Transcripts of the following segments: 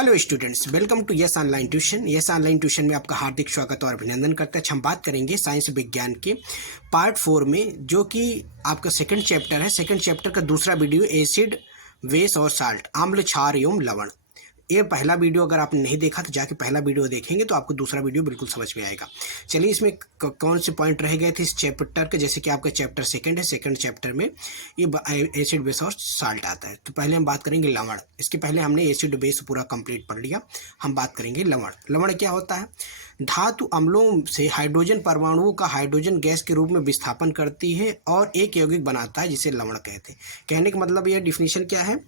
Hello students, welcome to yes online tuition. Yes online tuition में आपका हार्दिक स्वागत और अभिनंदन करते हैं। हम बात करेंगे साइंस विज्ञान के पार्ट 4 में, जो कि आपका सेकंड चैप्टर है। सेकंड चैप्टर का दूसरा वीडियो एसिड, बेस और साल्ट, अम्ल, क्षार एवं लवण। ये पहला वीडियो अगर आपने नहीं देखा तो जाके पहला वीडियो देखेंगे तो आपको दूसरा वीडियो बिल्कुल समझ में आएगा। चलिए, इसमें कौन से पॉइंट रह गए थे इस चैप्टर के। जैसे कि आपका चैप्टर सेकंड है, सेकंड चैप्टर में ये एसिड, बेस और साल्ट आता है। तो पहले हम बात करेंगे लवण। इसके पहले हमने एसिड बेस पूरा कंप्लीट पढ़ लिया। हम बात करेंगे लवण। लवण क्या होता है? धातु अम्लों से हाइड्रोजन परमाणुओं का हाइड्रोजन गैस के रूप में विस्थापन करती है और एक यौगिक बनाता है, जिसे लवण कहते हैं। कहने का मतलब यह डिफिनीशन क्या है?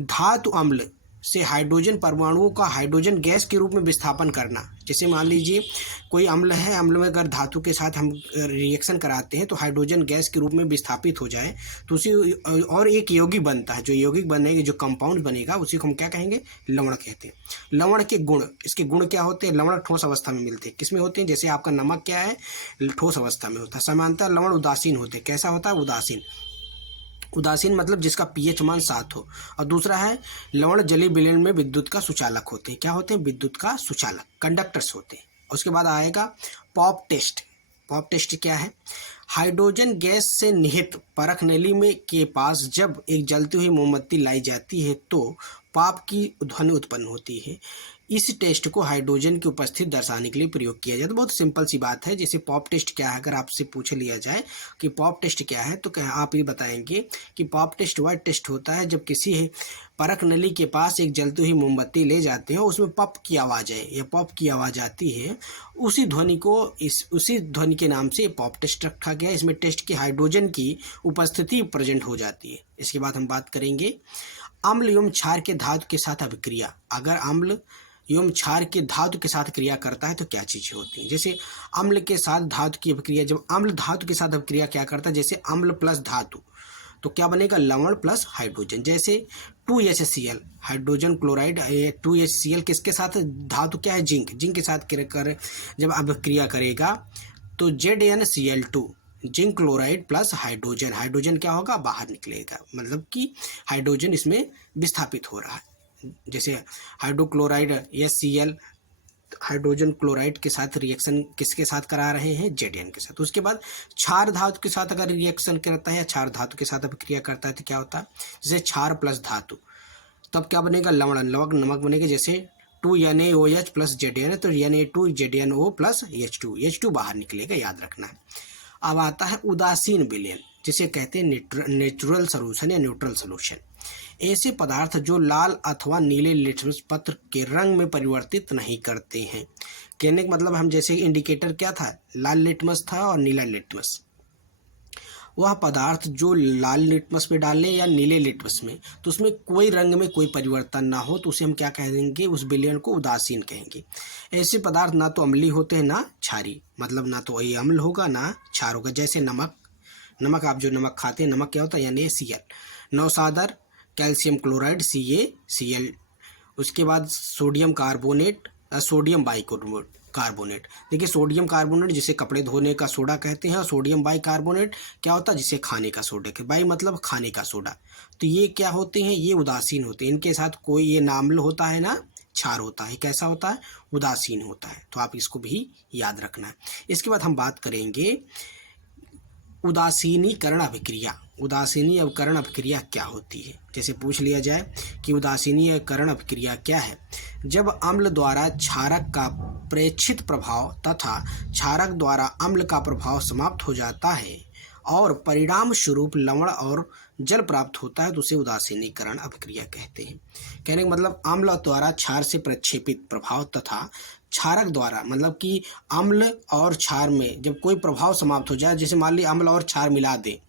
धातु अम्ल से हाइड्रोजन परमाणुओं का हाइड्रोजन गैस के रूप में विस्थापन करना। जैसे मान लीजिए कोई अम्ल है, अम्ल में अगर धातु के साथ हम रिएक्शन कराते हैं तो हाइड्रोजन गैस के रूप में विस्थापित हो जाए तो उसी और एक यौगिक बनता है। जो यौगिक बनेगा, जो कंपाउंड बनेगा, उसी को हम क्या कहेंगे? लवण कहते हैं। लवण के गुण, इसके गुण क्या होते हैं? लवण ठोस अवस्था में मिलते हैं। किसमें होते हैं? जैसे आपका नमक क्या है, ठोस अवस्था में होता है। सामान्यतः लवण उदासीन होते हैं। कैसा होता है? उदासीन। उदासीन मतलब जिसका पीएच मान 7 हो। और दूसरा है लवण जलीय विलयन में विद्युत का सुचालक होते हैं। क्या होते हैं? विद्युत का सुचालक, कंडक्टर्स होते हैं। उसके बाद आएगा पॉप टेस्ट। पॉप टेस्ट क्या है? हाइड्रोजन गैस से निहित परख नली में के पास जब एक जलती हुई मोमबत्ती लाई जाती है तो पॉप की ध्वनि उत्पन्न होती है। इस टेस्ट को हाइड्रोजन की उपस्थिति दर्शाने के लिए प्रयोग किया जाता है। बहुत सिंपल सी बात है। जैसे पॉप टेस्ट क्या है, अगर आपसे पूछ लिया जाए कि पॉप टेस्ट क्या है तो क्या आप ये बताएंगे कि पॉप टेस्ट वह टेस्ट होता है जब किसी परख नली के पास एक जलती हुई मोमबत्ती ले जाते हैं, उसमें पॉप की आवाज़ है या पॉप की आवाज़ आती है, उसी ध्वनि के नाम से पॉप टेस्ट रखा गया। इसमें टेस्ट की हाइड्रोजन की उपस्थिति प्रेजेंट हो जाती है। इसके बाद हम बात करेंगे अम्ल एवं क्षार के धातु के साथ अभिक्रिया। अगर अम्ल एवं क्षार के धातु के साथ क्रिया करता है तो क्या चीजें होती हैं? जैसे अम्ल के साथ धातु की अभिक्रिया, जब अम्ल धातु के साथ अभिक्रिया क्या करता है? जैसे अम्ल प्लस धातु तो क्या बनेगा? लवण प्लस हाइड्रोजन। जैसे 2HCl हाइड्रोजन क्लोराइड, 2HCl किसके साथ? धातु क्या है? जिंक। जिंक के साथ जब अभिक्रिया करेगा तो ZnCl2 zinc chloride plus hydrogen. Hydrogen क्या होगा? बाहर निकलेगा, मतलब कि हाइड्रोजन इसमें विस्थापित हो रहा है। जैसे हाइड्रोक्लोराइड HCl हाइड्रोजन क्लोराइड के साथ रिएक्शन किसके साथ करा रहे हैं? Zn के साथ। उसके बाद क्षार धातु के साथ अगर रिएक्शन करता है या क्षार धातु के साथ अभिक्रिया करता है तो क्या होता है? जैसे क्षार प्लस धातु, तब क्या बनेगा? लवण, लवण नमक बनेगा। जैसे 2NaOH प्लस Zn तो Na2ZnO प्लस H2 बाहर निकलेगा, याद रखना है। अब आता है उदासीन विलयन, जिसे कहते हैं नेचुरल सोल्यूशन या न्यूट्रल सोल्यूशन। ऐसे पदार्थ जो लाल अथवा नीले लिटमस पत्र के रंग में परिवर्तित नहीं करते हैं। कहने का मतलब, हम जैसे इंडिकेटर क्या था? लाल लिटमस था और नीला लिटमस। वह पदार्थ जो लाल लिटमस में डालें या नीले लिटमस में, तो उसमें कोई रंग में कोई परिवर्तन ना हो तो उसे हम क्या कहेंगे? उस विलयन को उदासीन कहेंगे। ऐसे पदार्थ ना तो अम्लीय होते हैं ना क्षारी, मतलब ना तो वही अम्ल होगा ना क्षार होगा। जैसे नमक, नमक आप जो नमक खाते हैं, नमक क्या होता है? NaCl। नौसादर कैल्शियम क्लोराइड CaCl। उसके बाद सोडियम कार्बोनेट, सोडियम बाइकार्बोनेट। देखिए, सोडियम कार्बोनेट जिसे कपड़े धोने का सोडा कहते हैं, और सोडियम बाइकार्बोनेट क्या होता है? जिसे खाने का सोडा कहते हैं। बाई मतलब खाने का सोडा। तो ये क्या होते हैं? ये उदासीन होते हैं। इनके साथ कोई ये ना अम्ल होता है ना क्षार होता है। कैसा होता है? उदासीन होता है। तो आप इसको भी याद रखना है। इसके बाद हम बात करेंगे उदासीनीकरण अभिक्रिया। उदासीनीकरण अभिक्रिया क्या होती है? जैसे पूछ लिया जाए कि उदासीनीकरण अभिक्रिया क्या है? जब अम्ल द्वारा क्षारक का प्रेक्षित प्रभाव तथा क्षारक द्वारा अम्ल का प्रभाव समाप्त हो जाता है और परिणाम स्वरूप लवण और जल प्राप्त होता है तो उसे उदासीनीकरण अभिक्रिया कहते हैं। कहने का मतलब, अम्ल द्वारा क्षार से प्रक्षेपित प्रभाव तथा क्षारक द्वारा, मतलब कि अम्ल और क्षार में जब कोई प्रभाव समाप्त हो जाए। जैसे मान लीजिए अम्ल और क्षार मिला दे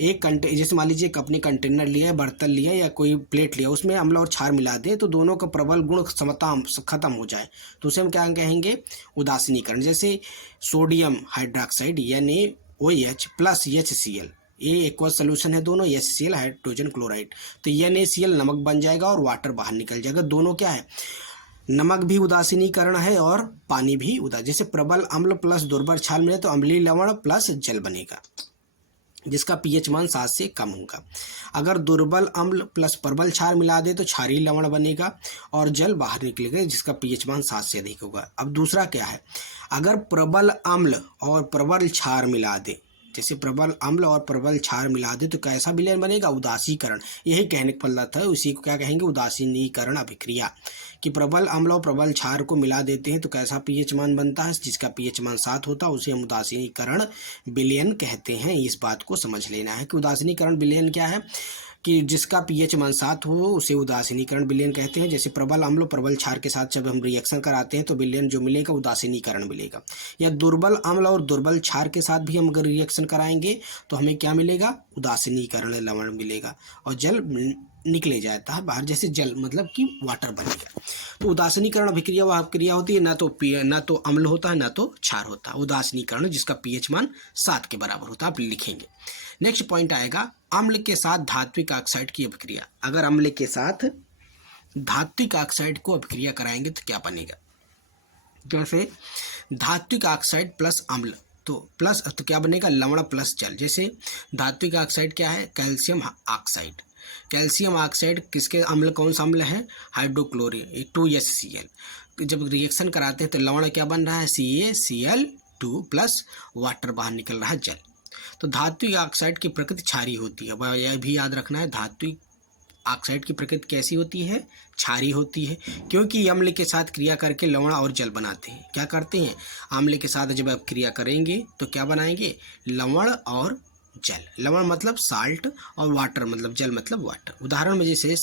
एक जैसे मान लीजिए अपने कंटेनर लिया, बर्तन लिया या कोई प्लेट लिया, उसमें अम्ल और क्षार मिला दें तो दोनों का प्रबल गुण समता खत्म हो जाए तो उसे हम क्या कहेंगे? उदासीनीकरण। जैसे sodium hydroxide NaOH plus HCl, ये एक्वस सोल्यूशन है दोनों, HCl हाइड्रोजन क्लोराइड, तो NaCl नमक बन जाएगा और वाटर बाहर निकल जाएगा। दोनों क्या है? नमक भी उदासीनीकरण है और पानी भी जैसे प्रबल अम्ल प्लस दुर्बल क्षार मिले तो अम्लीय लवण प्लस जल बनेगा। जिसका पीएच मान 7 से कम होगा। अगर दुर्बल अम्ल प्लस प्रबल क्षार मिला दे तो क्षारीय लवण बनेगा और जल बाहर निकलेगा, जिसका पीएच मान 7 से अधिक होगा। अब दूसरा क्या है, अगर प्रबल अम्ल और प्रबल क्षार मिला दे, जैसे प्रबल अम्ल और प्रबल क्षार मिला दे तो कैसा विलयन बनेगा, उदासीकरण। यही कहने का मतलब है, उसी को क्या कहेंगे, उदासीनीकरण अभिक्रिया। कि प्रबल अम्ल और प्रबल क्षार को मिला देते हैं तो कैसा पीएच मान बनता है, जिसका पीएच मान 7 होता है, उसे हम उदासीनीकरण विलयन कहते हैं। इस बात को समझ लेना है कि उदासीनीकरण विलयन क्या है, कि जिसका पीएच मान 7 हो उसे उदासीनीकरण विलयन कहते हैं। जैसे प्रबल अम्ल प्रबल क्षार के साथ जब हम रिएक्शन कराते हैं तो विलयन जो मिलेगा उदासीनीकरण मिलेगा। या दुर्बल अम्ल और दुर्बल क्षार के साथ भी हम अगर रिएक्शन कराएंगे तो हमें क्या मिलेगा, उदासीनीकरण लवण मिलेगा और जल निकले जाता है बाहर, जैसे जल मतलब कि वाटर बनेगा। तो उदासीनीकरण अभिक्रिया वह अभिक्रिया होती है ना तो अम्ल होता है ना तो क्षार होता है। उदासीनीकरण जिसका पीएच मान 7 के बराबर होता है, आप लिखेंगे। नेक्स्ट पॉइंट आएगा अम्ल के साथ धात्विक ऑक्साइड की अभिक्रिया। अगर अम्ल के साथ धात्विक ऑक्साइड को अभिक्रिया कराएंगे तो क्या बनेगा, जैसे धात्विक ऑक्साइड प्लस अम्ल तो क्या बनेगा, लवण प्लस जल। जैसे धात्विक ऑक्साइड क्या है, कैल्शियम ऑक्साइड। कैल्शियम ऑक्साइड किसके अम्ल, कौन सा अम्ल है, हाइड्रोक्लोरिन 2HCl। जब रिएक्शन कराते हैं तो लवण क्या बन रहा है, CaCl2 प्लस वाटर बाहर निकल रहा है जल। तो धात्विक ऑक्साइड की प्रकृति क्षारीय होती है, यह भी याद रखना है। धात्विक ऑक्साइड की प्रकृति कैसी होती है, क्षारीय होती है, क्योंकि अम्ल के साथ क्रिया करके लवण और जल बनाते हैं। क्या करते हैं, अम्ल के साथ जब आप क्रिया करेंगे तो क्या बनाएंगे, लवण और जल। लवण मतलब साल्ट और वाटर मतलब जल मतलब वाटर। उदाहरण में जैसे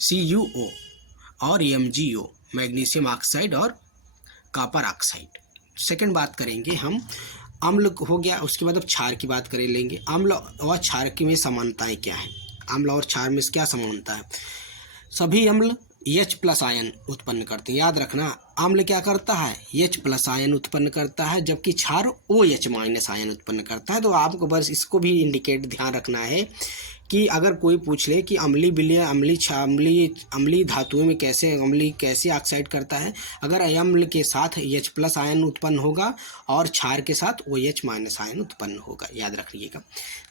CuO और MgO, मैग्नीशियम ऑक्साइड और कॉपर ऑक्साइड। सेकंड बात करेंगे हम, अम्ल हो गया, उसके बाद अब क्षार की बात कर लेंगे। अम्ल और क्षार की में समानताएं क्या है, अम्ल और क्षार में क्या समानता है, सभी अम्ल H+ आयन उत्पन्न करते हैं। याद रखना, अम्ल क्या करता है, H+ आयन उत्पन्न करता है, जबकि क्षार OH- आयन उत्पन्न करता है। तो आपको बस इसको भी इंडिकेट ध्यान रखना है कि अगर कोई पूछ ले कि अम्लीय धातुओं में कैसे ऑक्साइड करता है, अगर अम्ल के साथ H+ आयन उत्पन्न होगा और क्षार के साथ OH- आयन उत्पन्न होगा, याद रखिएगा।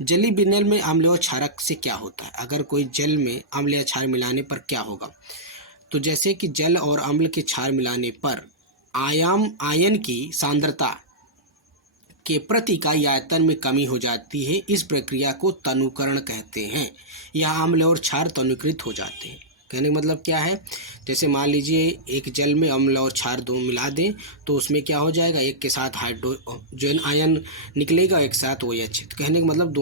जलीय विलयन में अम्ल और क्षारक से क्या होता है, अगर कोई जल में अम्ल या क्षार मिलाने पर क्या होगा, तो जैसे कि जल और अम्ल के क्षार मिलाने पर आयन की सांद्रता के प्रति इकाई आयतन में कमी हो जाती है। इस प्रक्रिया को तनुकरण कहते हैं। यह अम्ल और क्षार तनुकृत हो जाते हैं। कहने का मतलब क्या है, जैसे मान लीजिए एक जल में अम्ल और क्षार दो मिला दें तो उसमें क्या हो जाएगा, एक के साथ हाइड्रोजन आयन निकलेगा, एक साथ OH। कहने का मतलब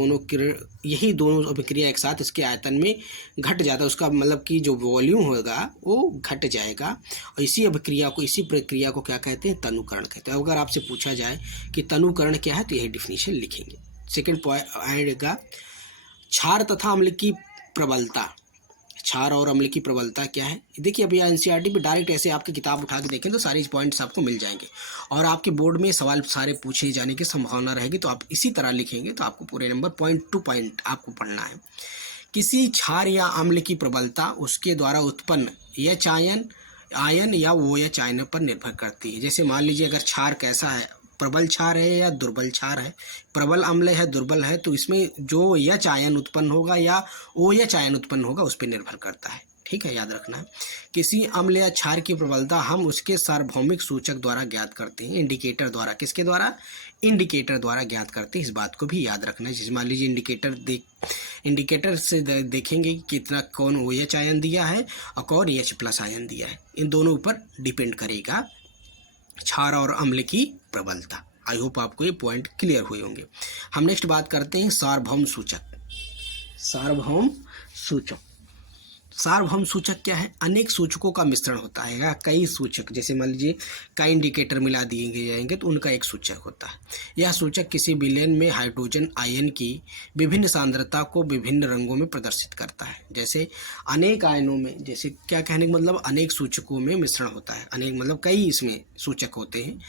यही दोनों अभिक्रिया एक साथ इसके आयतन में घट जाता है, उसका मतलब कि जो वॉल्यूम होगा वो घट जाएगा। और इसी प्रक्रिया को क्या कहते हैं, तनुकरण कहते हैं। अगर आपसे पूछा जाए कि तनुकरण क्या है तो यही डिफिनीशन लिखेंगे। सेकेंड पॉइंट आएगा क्षार तथा अम्ल की प्रबलता। क्षार और अम्ल की प्रबलता क्या है, देखिए अभी NCERT पे डायरेक्ट ऐसे आपकी किताब उठा के देखें तो सारे पॉइंट्स आपको मिल जाएंगे और आपके बोर्ड में सवाल सारे पूछे जाने की संभावना रहेगी। तो आप इसी तरह लिखेंगे तो आपको पूरे नंबर पॉइंट टू पॉइंट आपको पढ़ना है। किसी क्षार या अम्ल की प्रबलता उसके द्वारा उत्पन्न H आयन या OH आयन पर निर्भर करती है। जैसे मान लीजिए अगर क्षार कैसा है, प्रबल क्षार है या दुर्बल क्षार है, प्रबल अम्ल है दुर्बल है, तो इसमें जो H आयन उत्पन्न होगा या OH आयन उत्पन्न होगा उस पर निर्भर करता है। ठीक है, याद रखना है। किसी अम्ल या क्षार की प्रबलता हम उसके सार्वभौमिक सूचक द्वारा ज्ञात करते हैं, इंडिकेटर द्वारा। किसके द्वारा, इंडिकेटर द्वारा ज्ञात करते हैं। इस बात को भी याद रखना है। जैसे मान लीजिए इंडिकेटर से देखेंगे कि कितना कौन OH आयन दिया है और कौन H+ आयन दिया है, इन दोनों ऊपर डिपेंड करेगा क्षार और अम्ल की प्रबलता। आई होप आपको ये पॉइंट क्लियर हुए होंगे। हम नेक्स्ट बात करते हैं सार्वभौम सूचक। सार्वभौम सूचक क्या है, अनेक सूचकों का मिश्रण होता है या कई सूचक, जैसे मान लीजिए कई इंडिकेटर मिला दिए जाएंगे तो उनका एक सूचक होता है। यह सूचक किसी विलयन में हाइड्रोजन आयन की विभिन्न सांद्रता को विभिन्न रंगों में प्रदर्शित करता है। जैसे अनेक आयनों में, जैसे क्या कहने का मतलब, अनेक सूचकों में मिश्रण होता है। अनेक मतलब कई इसमें सूचक होते हैं।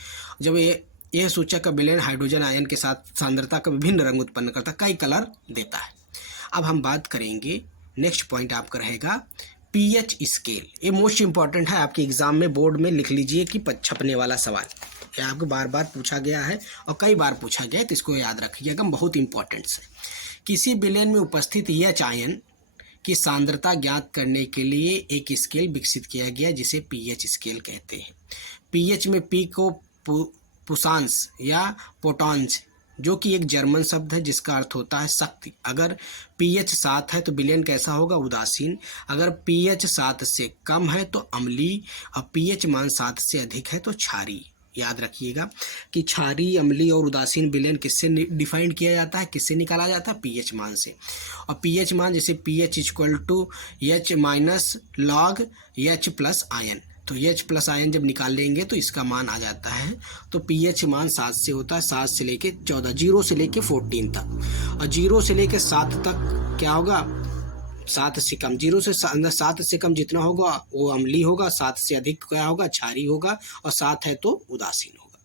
जब यह सूचक का विलयन हाइड्रोजन आयन के साथ सांद्रता का विभिन्न रंग उत्पन्न करता है, कई कलर देता है। अब हम बात करेंगे, नेक्स्ट पॉइंट आपका रहेगा pH स्केल। ये मोस्ट इंपॉर्टेंट है, आपके एग्जाम में बोर्ड में लिख लीजिए कि छपने वाला सवाल। ये आपको बार बार पूछा गया है और कई बार पूछा गया है, तो इसको याद रखिएगा, बहुत इंपॉर्टेंट है। किसी विलयन में उपस्थित एच आयन की सांद्रता ज्ञात करने के लिए एक स्केल विकसित किया गया जिसे पीएच स्केल कहते हैं। पीएच में पी को पुसांस या पोटॉन्स, जो कि एक जर्मन शब्द है जिसका अर्थ होता है शक्ति। अगर पीएच 7 है तो विलयन कैसा होगा? उदासीन। अगर पीएच 7 से कम है तो अम्लीय और पीएच मान 7 से अधिक है तो क्षारीय। याद रखिएगा कि क्षारीय, अम्लीय और उदासीन विलयन किससे डिफाइन किया जाता है, किससे निकाला जाता है? पीएच मान से। और पीएच मान जैसे pH equal to H minus log H plus ion, तो एच प्लस आयन जब निकाल लेंगे तो इसका मान आ जाता है। तो पीएच मान 7 से होता है, 7 से लेके 14, 0 से लेके 14 तक। और 0 से लेके 7 तक क्या होगा? 7 से कम, 0 से 7 से कम जितना होगा वो अम्लीय होगा, 7 से अधिक क्या होगा? क्षारीय होगा, और 7 है तो उदासीन होगा।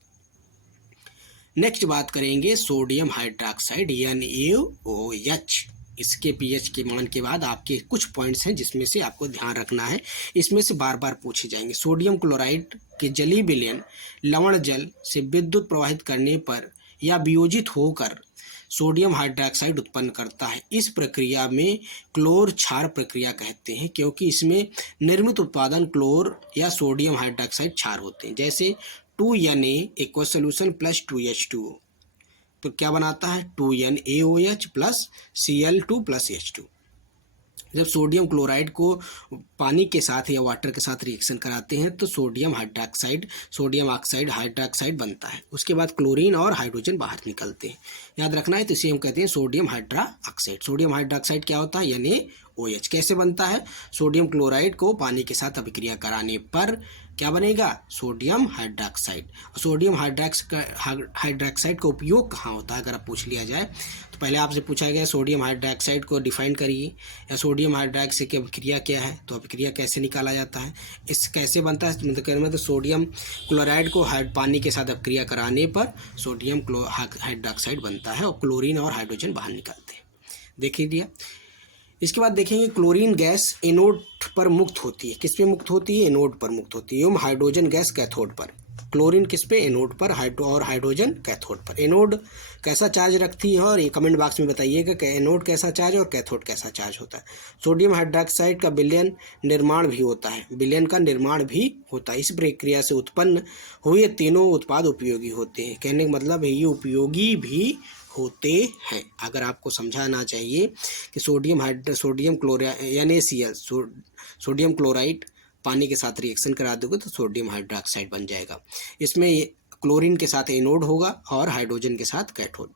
नेक्स्ट बात करेंगे सोडियम हाइड्रोक्साइड NaOH। इसके पीएच के मान के बाद आपके कुछ पॉइंट्स हैं जिसमें से आपको ध्यान रखना है, इसमें से बार बार पूछे जाएंगे। सोडियम क्लोराइड के जलीय विलयन लवण जल से विद्युत प्रवाहित करने पर या वियोजित होकर सोडियम हाइड्रोक्साइड उत्पन्न करता है। इस प्रक्रिया में क्लोर क्षार प्रक्रिया कहते हैं, क्योंकि इसमें निर्मित उत्पादन क्लोर या सोडियम हाइड्रोक्साइड क्षार होते हैं। जैसे 2Na aqua solution plus 2H2O, तो क्या बनाता है? 2NaOH plus Cl2 plus H2। जब सोडियम क्लोराइड को पानी के साथ या वाटर के साथ रिएक्शन कराते हैं तो sodium hydroxide, sodium oxide hydroxide बनता है। उसके बाद क्लोरीन और हाइड्रोजन बाहर निकलते हैं। याद रखना है, तो इसे हम कहते हैं सोडियम हाइड्रोक्साइड। सोडियम हाइड्रोक्साइड क्या होता है? NaOH। कैसे बनता है? सोडियम क्लोराइड को पानी के साथ अभिक्रिया कराने पर क्या बनेगा? Sodium hydroxide. सोडियम हाइड्रोक्साइड का उपयोग कहाँ होता है? अगर आप पूछ लिया जाए तो पहले आपसे पूछा गया सोडियम हाइड्रोक्साइड को डिफाइन करिए, या सोडियम हाइड्रोक्साइड की अभिक्रिया क्या है, तो अभिक्रिया कैसे निकाला जाता है, इस कैसे बनता है? मतलब कहने में तो सोडियम क्लोराइड को पानी के साथ अभिक्रिया कराने पर सोडियम हाइड्रोक्साइड बनता है और क्लोरीन और हाइड्रोजन बाहर निकलते हैं। देखिए दिया। इसके बाद देखेंगे क्लोरीन गैस एनोड पर मुक्त होती है। किस पे मुक्त होती है? एनोड पर मुक्त होती है। एवं हाइड्रोजन गैस कैथोड पर। क्लोरीन किस पे? एनोड पर, और हाइड्रोजन कैथोड पर। एनोड कैसा चार्ज रखती है, और ये कमेंट बॉक्स में बताइएगा कि एनोड कैसा चार्ज और कैथोड कैसा चार्ज होता है। सोडियम हाइड्रोक्साइड का विलयन निर्माण भी होता है, विलयन का निर्माण भी होता है। इस प्रक्रिया से उत्पन्न हुए तीनों उत्पाद उपयोगी होते हैं। कहने का मतलब है ये उपयोगी भी होते हैं। अगर आपको समझाना चाहिए कि सोडियम क्लोराइड पानी के साथ रिएक्शन करा दोगे तो सोडियम हाइड्रोक्साइड बन जाएगा। इसमें क्लोरीन के साथ एनोड होगा और हाइड्रोजन के साथ कैथोड।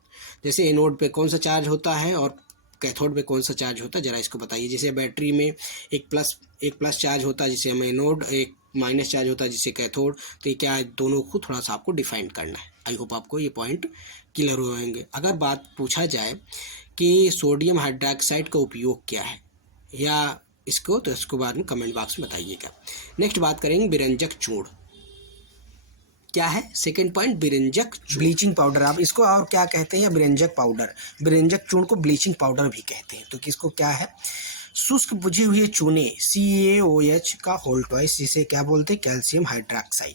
जैसे एनोड पे कौन सा चार्ज होता है और कैथोड पे कौन सा चार्ज होता है, जरा इसको बताइए। जैसे बैटरी में एक प्लस चार्ज होता है जिसे हम एनोड, एक माइनस चार्ज होता है जिसे कैथोड। तो ये क्या है? दोनों को थोड़ा सा आपको डिफाइन करना है। आई होप आपको ये पॉइंट क्लियर होंगे। अगर बात पूछा जाए कि सोडियम हाइड्रोक्साइड का उपयोग क्या है या इसको, तो इसको बाद में कमेंट बॉक्स में बताइएगा। नेक्स्ट बात करेंगे विरंजक चूर्ण क्या है। सेकंड पॉइंट, विरंजक ब्लीचिंग पाउडर। आप इसको और क्या कहते हैं? विरंजक पाउडर। विरंजक चूर्ण को ब्लीचिंग पाउडर भी कहते हैं। तो किसको क्या है? शुष्क बुझे हुए चूने CaOH का होल ट्वाइस, जिसे क्या बोलते हैं? कैल्शियम हाइड्रोक्साइड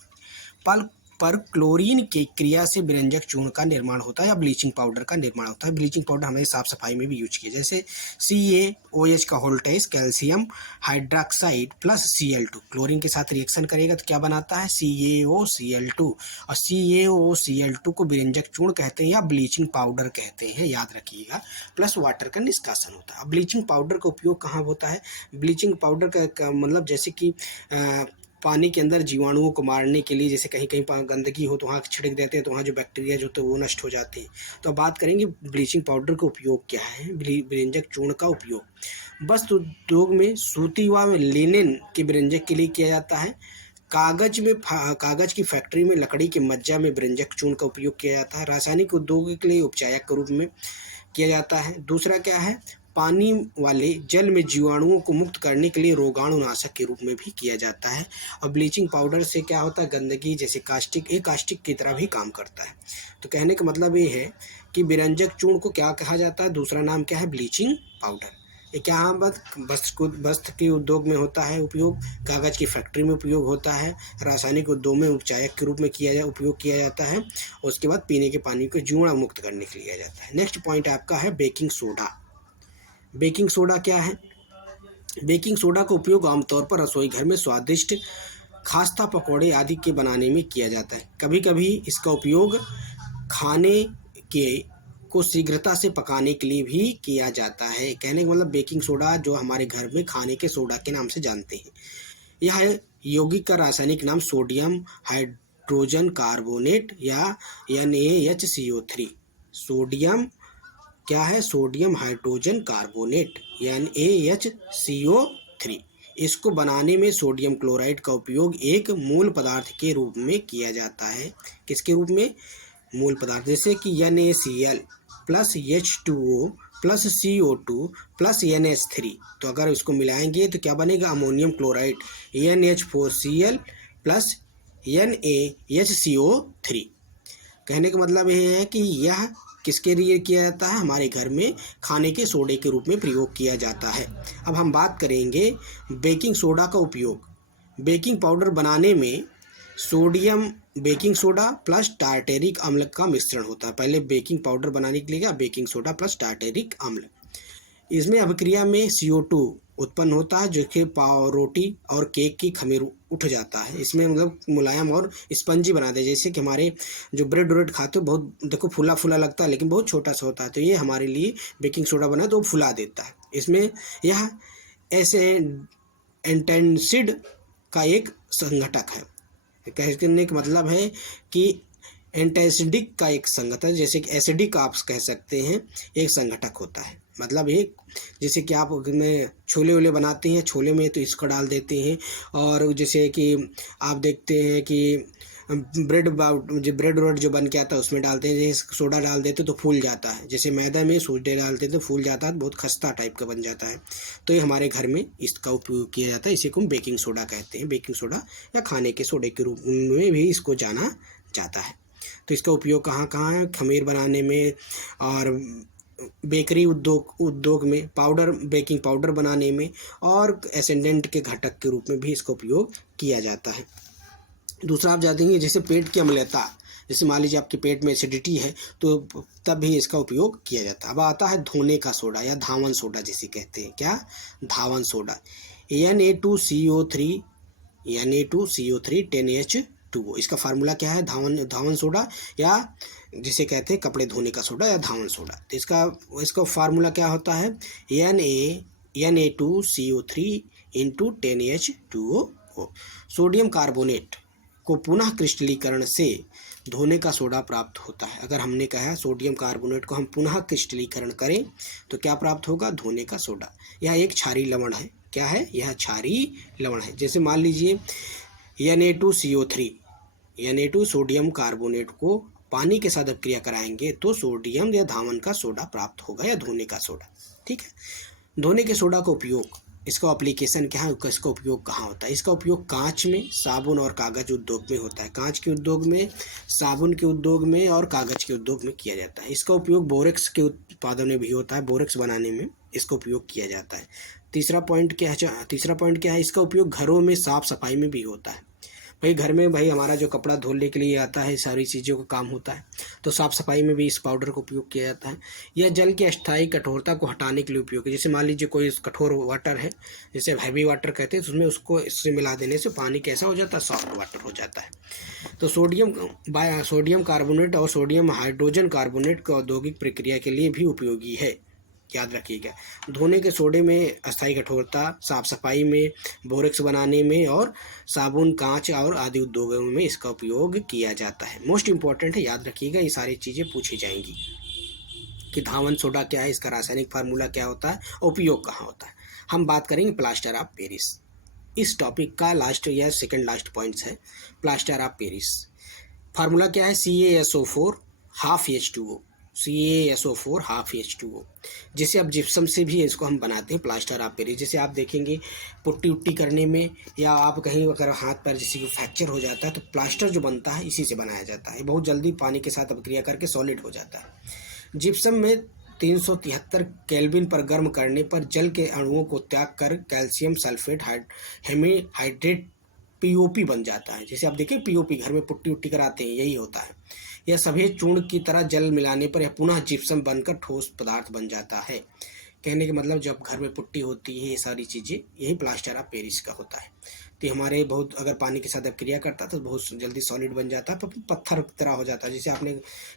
पर क्लोरीन की क्रिया से विरंजक चूर्ण का निर्माण होता है या ब्लीचिंग पाउडर का निर्माण होता है। ब्लीचिंग पाउडर हमें साफ सफाई में भी यूज किया। जैसे CaOH का whole twice calcium hydroxide plus Cl2 chlorine के साथ रिएक्शन करेगा तो क्या बनाता है? CaOCl2। और CaOCl2 को विरंजक चूर्ण कहते हैं या ब्लीचिंग पाउडर कहते हैं, याद रखिएगा। प्लस वाटर का निष्कासन होता है। अब ब्लीचिंग पाउडर का उपयोग कहाँ होता है? ब्लीचिंग पाउडर का मतलब जैसे कि पानी के अंदर जीवाणुओं को मारने के लिए, जैसे कहीं कहीं गंदगी हो तो वहाँ छिड़क देते हैं तो वहाँ जो बैक्टीरिया जो होते हैं वो नष्ट हो जाते हैं। तो अब बात करेंगे ब्लीचिंग पाउडर का उपयोग क्या है। विरंजक चूर्ण का उपयोग वस्त्र उद्योग में सूती व लिनेन के विरंजक के लिए किया जाता है। कागज की फैक्ट्री में लकड़ी के मज्जा में विरंजक चूर्ण का उपयोग किया जाता है। रासायनिक उद्योग के लिए उपचायक के रूप में किया जाता है। दूसरा क्या है? पानी वाले जल में जीवाणुओं को मुक्त करने के लिए रोगाणुनाशक के रूप में भी किया जाता है। और ब्लीचिंग पाउडर से क्या होता है? गंदगी जैसे कास्टिक की तरह भी काम करता है। तो कहने का मतलब ये है कि विरंजक चूर्ण को क्या कहा जाता है? दूसरा नाम क्या है? Bleaching powder. ये क्या वस्त्र के उद्योग में होता है उपयोग, कागज़ की फैक्ट्री में उपयोग होता है, रासायनिक उद्योग में उपचायक के रूप में उपयोग किया जाता है। उसके बाद पीने के पानी को जीवाणु मुक्त करने के लिए लिया जाता है। नेक्स्ट पॉइंट आपका है बेकिंग सोडा। बेकिंग सोडा क्या है? बेकिंग सोडा का उपयोग आमतौर पर रसोई घर में स्वादिष्ट खास्ता, पकौड़े आदि के बनाने में किया जाता है। कभी कभी इसका उपयोग खाने के को शीघ्रता से पकाने के लिए भी किया जाता है। कहने का मतलब बेकिंग सोडा जो हमारे घर में खाने के सोडा के नाम से जानते हैं। यह यौगिक का रासायनिक नाम सोडियम हाइड्रोजन कार्बोनेट या NaHCO3। सोडियम क्या है? Sodium hydrogen carbonate NaHCO3। इसको बनाने में सोडियम क्लोराइड का उपयोग एक मूल पदार्थ के रूप में किया जाता है। किसके रूप में? मूल पदार्थ, जैसे कि NaCl plus H2O plus CO2 plus NH3। तो अगर इसको मिलाएंगे तो क्या बनेगा? Ammonium chloride NH4Cl plus NaHCO3। कहने का मतलब ये है कि यह किसके लिए किया जाता है? हमारे घर में खाने के सोडे के रूप में प्रयोग किया जाता है। अब हम बात करेंगे बेकिंग सोडा का उपयोग। बेकिंग पाउडर बनाने में sodium baking soda plus tartaric अम्ल का मिश्रण होता है। पहले बेकिंग पाउडर बनाने के लिए क्या? बेकिंग सोडा प्लस टार्टेरिक अम्ल। इसमें अभिक्रिया में CO2 उत्पन्न होता है जो कि रोटी और केक की खमीर उठ जाता है। इसमें मतलब मुलायम और स्पंजी बना दे। जैसे कि हमारे जो ब्रेड व्रेड खाते हो बहुत देखो फूला फूला लगता है लेकिन बहुत छोटा सा होता है, तो ये हमारे लिए बेकिंग सोडा बना तो वो फुला देता है। इसमें यह एंटेसिड का एक संघटक है। कहने का मतलब है कि एंटासिडिक का एक संघटक, जैसे कि एसिडिक आप कह सकते हैं, एक संघटक होता है। मतलब एक जैसे कि आप में छोले वोले बनाते हैं, छोले में तो इसको डाल देते हैं। और जैसे कि आप देखते हैं कि ब्रेड रोड जो बन के आता है उसमें डालते हैं, जैसे सोडा डाल देते तो फूल जाता है। जैसे मैदा में सोडा डालते हैं तो फूल जाता है, बहुत खस्ता टाइप का बन जाता है। तो ये हमारे घर में इसका उपयोग किया जाता है। इसी को हम बेकिंग सोडा कहते हैं। बेकिंग सोडा या खाने के सोडे के रूप में भी इसको जाना जाता है। तो इसका उपयोग कहाँ कहाँ है? खमीर बनाने में और बेकरी उद्योग में, पाउडर बेकिंग पाउडर बनाने में और एसेंडेंट के घटक के रूप में भी इसका उपयोग किया जाता है। दूसरा आप जानेंगे जैसे पेट की अम्लता, जैसे मान लीजिए आपके पेट में एसिडिटी है तो तब भी इसका उपयोग किया जाता है। अब आता है धोने का सोडा या धावन सोडा जिसे कहते हैं। क्या? धावन सोडा Na2CO3 10H2O। इसका फार्मूला क्या है? धावन सोडा या जिसे कहते हैं कपड़े धोने का सोडा या धावन सोडा। तो इसका फार्मूला क्या होता है? Na2CO3 × 10H2O। सोडियम कार्बोनेट को पुनः क्रिस्टलीकरण से धोने का सोडा प्राप्त होता है। अगर हमने कहा सोडियम कार्बोनेट को हम पुनः क्रिस्टलीकरण करें तो क्या प्राप्त होगा? धोने का सोडा। यह एक क्षारीय लवण है। क्या है? यह क्षारीय लवण है। जैसे मान लीजिए Na2CO3 सोडियम कार्बोनेट को पानी के साथ अभिक्रिया कराएंगे तो सोडियम या धावन का सोडा प्राप्त होगा या धोने का सोडा। ठीक है। धोने के सोडा का उपयोग, इसका एप्लीकेशन क्या है? इसका उपयोग कहाँ होता है? इसका उपयोग कांच में, साबुन और कागज उद्योग में होता है। कांच के उद्योग में, साबुन के उद्योग में और कागज के उद्योग में किया जाता है। इसका उपयोग बोरेक्स के उत्पादन में भी होता है। बोरेक्स बनाने में इसका उपयोग किया जाता है। तीसरा पॉइंट क्या है? इसका उपयोग घरों में साफ सफाई में भी होता है। भाई घर में हमारा जो कपड़ा धोने के लिए आता है, सारी चीज़ों का काम होता है, तो साफ़ सफाई में भी इस पाउडर का उपयोग किया जाता है। यह जल की अस्थायी कठोरता को हटाने के लिए उपयोग है। जैसे मान लीजिए कोई कठोर वाटर है, जैसे हैवी वाटर कहते हैं, तो उसमें उसको इससे मिला देने से पानी कैसा हो जाता है? सॉफ्ट वाटर हो जाता है। तो सोडियम कार्बोनेट और सोडियम हाइड्रोजन कार्बोनेट का औद्योगिक प्रक्रिया के लिए भी उपयोगी है। याद रखिएगा। धोने के सोडे में अस्थायी कठोरता, साफ सफाई में, बोरेक्स बनाने में और साबुन, कांच और आदि उद्योगों में इसका उपयोग किया जाता है। मोस्ट इंपॉर्टेंट है, याद रखिएगा। ये सारी चीज़ें पूछी जाएंगी कि धावन सोडा क्या है, इसका रासायनिक फार्मूला क्या होता है, उपयोग कहाँ होता है। हम बात करेंगे प्लास्टर ऑफ पेरिस। इस टॉपिक का लास्ट या सेकेंड लास्ट पॉइंट्स है प्लास्टर ऑफ पेरिस। फार्मूला क्या है? CaSO4 ½ H2O, जिसे अब जिप्सम से भी इसको हम बनाते हैं प्लास्टर ऑफ पेरिस। जैसे आप देखेंगे पुट्टी उट्टी करने में या आप कहीं अगर हाथ पैर जैसे कि फ्रैक्चर हो जाता है तो प्लास्टर जो बनता है इसी से बनाया जाता है। बहुत जल्दी पानी के साथ अभिक्रिया करके सॉलिड हो जाता है। जिप्सम में 373 केल्विन पर गर्म करने पर जल के अणुओं को त्याग कर कैल्शियम सल्फेट हेमीहाइड्रेट पीओपी बन जाता है। जैसे आप देखिए पीओपी घर में पुट्टी उट्टी कराते हैं, यही होता है। यह सभी चूर्ण की तरह जल मिलाने पर यह पुनः जिप्सम बनकर ठोस पदार्थ बन जाता है। कहने का मतलब जब घर में पुट्टी होती है, ये सारी चीज़ें, यही प्लास्टर ऑफ पेरिस का होता है। तो हमारे बहुत अगर पानी के साथ क्रिया करता है तो बहुत जल्दी सॉलिड बन जाता है, पत्थर की तरह हो जाता है। जैसे आपने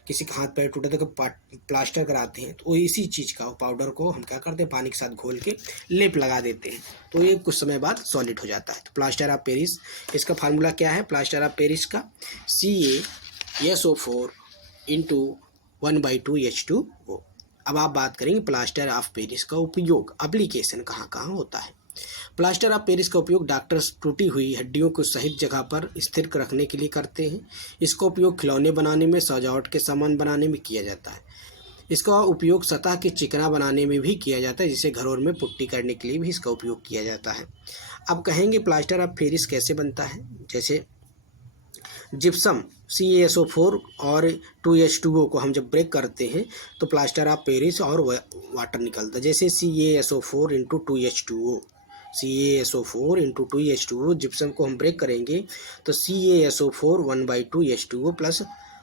किसी का हाथ पैर टूटा तो प्लास्टर कराते हैं, तो इसी चीज़ का पाउडर को हम क्या करते हैं, पानी के साथ घोल के लेप लगा देते हैं, तो ये कुछ समय बाद सॉलिड हो जाता है। तो प्लास्टर ऑफ पेरिस, इसका फार्मूला क्या है प्लास्टर ऑफ पेरिस का, CaSO4 × 1/2H2O। अब आप बात करेंगे प्लास्टर ऑफ पेरिस का उपयोग, एप्लीकेशन कहाँ कहाँ होता है। प्लास्टर ऑफ पेरिस का उपयोग डॉक्टर टूटी हुई हड्डियों को सही जगह पर स्थिर रखने के लिए करते हैं। इसका उपयोग खिलौने बनाने में, सजावट के सामान बनाने में किया जाता है। इसका उपयोग सतह के चिकना बनाने में भी किया जाता है, जिसे घरों में पुट्टी करने के लिए भी इसका उपयोग किया जाता है। अब कहेंगे प्लास्टर ऑफ पेरिस कैसे बनता है। जैसे जिप्सम CaSO4 और 2H2O को हम जब ब्रेक करते हैं तो प्लास्टर ऑफ पेरिस और वाटर निकलता है। जैसे CaSO4 × 2H2O, CaSO4 × 2H2O, gypsum को हम ब्रेक करेंगे तो CaSO4 1/2H2O +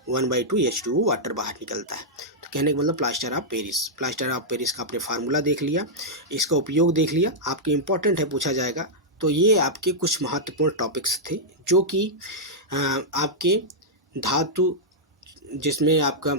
1/2H2O वाटर बाहर निकलता है। तो कहने का मतलब प्लास्टर ऑफ पेरिस का आपने फार्मूला देख लिया, इसका उपयोग देख लिया, आपके इम्पोर्टेंट है, पूछा जाएगा। तो ये आपके कुछ महत्वपूर्ण टॉपिक्स थे जो कि आपके धातु, जिसमें आपका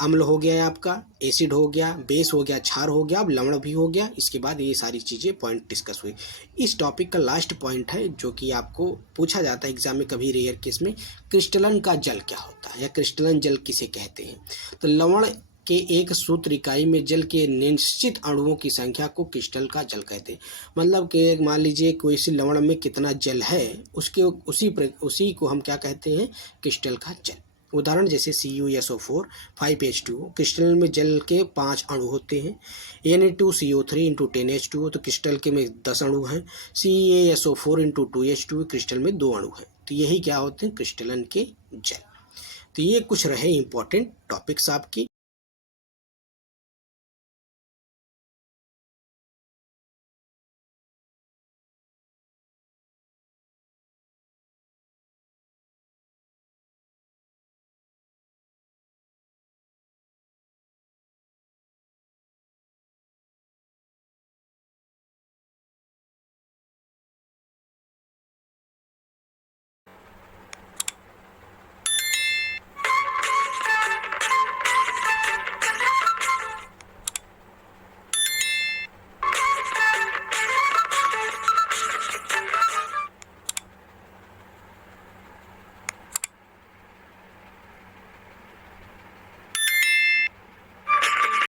अम्ल हो गया, आपका एसिड हो गया, बेस हो गया, क्षार हो गया, अब लवण भी हो गया। इसके बाद ये सारी चीज़ें पॉइंट डिस्कस हुई। इस टॉपिक का लास्ट पॉइंट है जो कि आपको पूछा जाता है एग्जाम में कभी रेयर केस में, क्रिस्टलन का जल क्या होता है या क्रिस्टलन जल किसे कहते हैं। तो लवण के एक सूत्र इकाई में जल के निश्चित अणुओं की संख्या को क्रिस्टल का जल कहते हैं। मतलब कि मान लीजिए कोई सी लवण में कितना जल है, उसी को हम क्या कहते हैं, क्रिस्टल का जल। उदाहरण जैसे CuSO4 5H2O, क्रिस्टल में जल के 5 अणु होते हैं। Na2CO3 × 10H2O, तो क्रिस्टल के में 10 अणु हैं। CaSO4 × 2H2O, क्रिस्टल में 2 अणु हैं। तो यही क्या होते हैं, क्रिस्टलन के जल। तो ये कुछ रहे इंपॉर्टेंट टॉपिक्स आपकी।